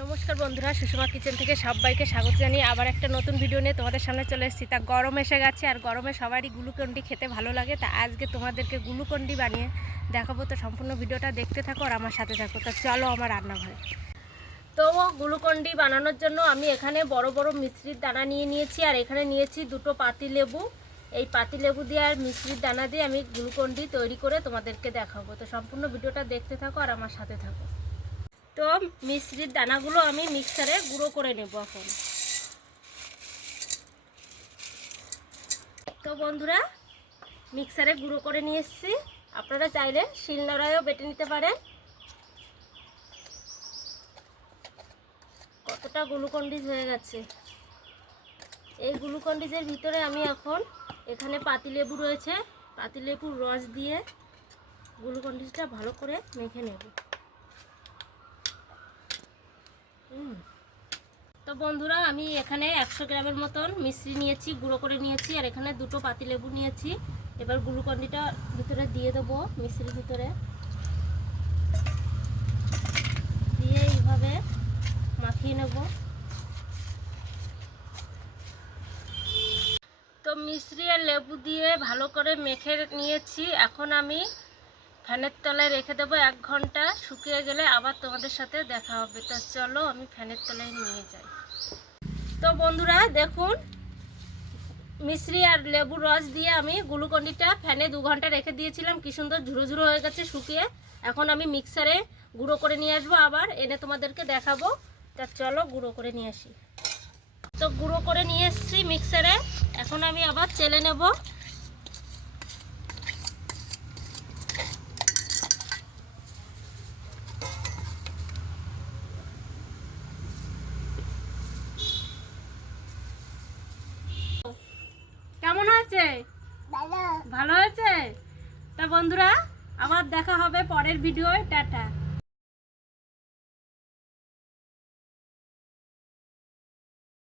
নমস্কার বন্ধুরা, সুষমা কিচেন থেকে সবাইকে স্বাগত জানিয়ে আবার একটা নতুন ভিডিও নিয়ে তোমাদের সামনে চলে এসেছি। তা গরম এসে গেছে আর গরমে সবারই গ্লুকন্ডি খেতে ভালো লাগে। তা আজকে তোমাদেরকে গ্লুকন্ডি বানিয়ে দেখাবো। তো সম্পূর্ণ ভিডিওটা দেখতে থাকো আর আমার সাথে থাকো। তা চলো আমার রান্নাঘরে। তো গ্লুকন্ডি বানানোর জন্য আমি এখানে বড় বড় মিশ্রির দানা নিয়ে নিয়েছি আর এখানে নিয়েছি দুটো পাতিলেবু। এই পাতিলেবু দিয়ে আর মিশ্রির দানা দিয়ে আমি গ্লুকন্ডি তৈরি করে তোমাদেরকে দেখাবো। তো সম্পূর্ণ ভিডিওটা দেখতে থাকো আর আমার সাথে থাকো। তো মিশ্রির দানাগুলো আমি মিক্সারে গুঁড়ো করে নেব এখন। তো বন্ধুরা, মিক্সারে গুঁড়ো করে নিয়ে এসেছি। আপনারা চাইলে শিলনোড়ায়ও বেটে নিতে পারেন। কতটা গ্লুকন্ডিজ হয়ে গেছে। এই গ্লুকন্ডিজের ভিতরে আমি এখন এখানে পাতিলেবু রয়েছে, পাতিলেবুর রস দিয়ে গ্লুকন্ডিজটা ভালো করে মেখে নেব। তো বন্ধুরা, আমি এখানে 100 গ্রামের মতন মিশ্রি নিয়েছি, গুঁড়ো করে নিয়েছি আর এখানে দুটো পাতিলেবু নিয়েছি। এবার গ্লুকন্ডিটা ভিতরে দিয়ে দেবো, মিশ্রির ভিতরে দিয়ে এইভাবে মাখিয়ে নেব। তো মিশ্রি আর লেবু দিয়ে ভালো করে মেখে নিয়েছি। এখন আমি ফ্যানের তলায় রেখে দেবো 1 ঘন্টা। শুকিয়ে গেলে আবার তোমাদের সাথে দেখা হবে। তো চলো আমি ফ্যানের তলায় নিয়ে যাই। তো বন্ধুরা দেখুন, মিশ্রি আর লেবুর রস দিয়ে আমি গ্লুকন্ডিটা ফ্যানে 2 ঘন্টা রেখে দিয়েছিলাম। কি সুন্দর ঝুরো ঝুরো হয়ে গেছে শুকিয়ে। এখন আমি মিক্সারে গুঁড়ো করে নিয়ে আসবো, আবার এনে তোমাদেরকে দেখাবো। তা চলো গুঁড়ো করে নিয়ে আসি। তো গুঁড়ো করে নিয়ে এসেছি মিক্সারে। এখন আমি আবার চেলে নেব। কেমন হয়েছে? ভালো হয়েছে। তা বন্ধুরা, আবার দেখা হবে পরের ভিডিও। টাটা।